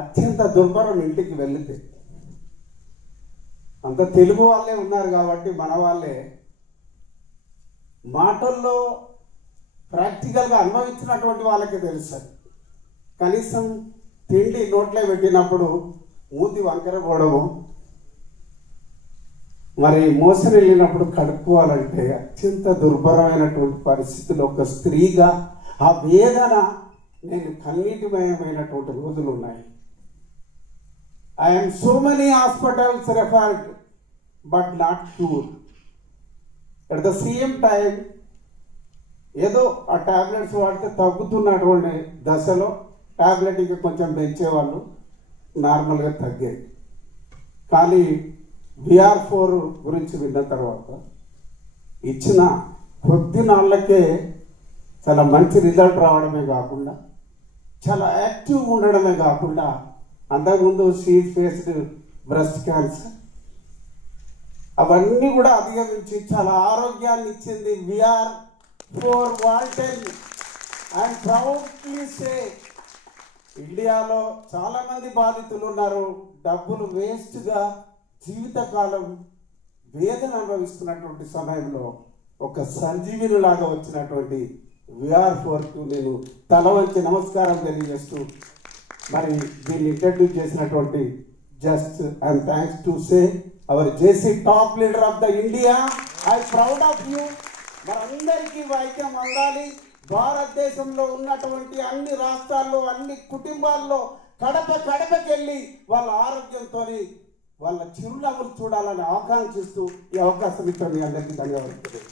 అత్యంత దుర్భరం ఇంటికి వెళితే అంత తెలుగు వాళ్ళే ఉన్నారు కాబట్టి మన వాళ్ళే మాటల్లో ప్రాక్టికల్గా అనుభవించినటువంటి వాళ్ళకే తెలుస్తుంది. కనీసం తిండి నోట్లో పెట్టినప్పుడు మూతి వంకర పోవడము, మరి మోసం వెళ్ళినప్పుడు కడుక్కోవాలంటే అత్యంత దుర్భరమైనటువంటి పరిస్థితులు ఒక స్త్రీగా ఆ వేదన నేను కన్నీటిమయమైనటువంటి రోజులు ఉన్నాయి. I am so many hospitals referred but not cured. At the same time ఏదో ఆ టాబ్లెట్స్ వాడితే తగ్గుతున్నటువంటి దశలో టాబ్లెట్ ఇంకా కొంచెం పెంచేవాళ్ళు, నార్మల్గా తగ్గాయి. కానీ VR4 గురించి విన్న తర్వాత ఇచ్చిన కొద్ది నాళ్ళకే చాలా మంచి రిజల్ట్ రావడమే కాకుండా చాలా యాక్టివ్గా ఉండడమే కాకుండా అంతకుముందు షీ ఫేస్డ్ బ్రెస్ట్ క్యాన్సర్ అవన్నీ కూడా అధిగమించి చాలా ఆరోగ్యాన్ని ఇచ్చింది. VR4 వాల్టెన్. ఐఎమ్ ప్రౌడ్లీ సే ఇండియాలో చాలామంది బాధితులు ఉన్నారు. డబ్బులు వేస్ట్గా జీవితకాలం వేదన అనుభవిస్తున్నటువంటి సమయంలో ఒక సంజీవిని లాగా వచ్చినటువంటి VR4కు నేను తల వంచి నమస్కారం తెలియజేస్తూ మరి దీన్ని ఇంట్రడ్యూస్ చేసినటువంటి just I'm thanks to say our JC top leader of the India. I proud of you. మనందరికీ వైద్యం అందాలి. భారతదేశంలో ఉన్నటువంటి అన్ని రాష్ట్రాల్లో అన్ని కుటుంబాల్లో కడపకెళ్ళి వాళ్ళ ఆరోగ్యంతో వాళ్ళ చిరునవ్వులు చూడాలని ఆకాంక్షిస్తూ ఈ అవకాశం ఇచ్చిన మీ అందరికీ ధన్యవాదాలు.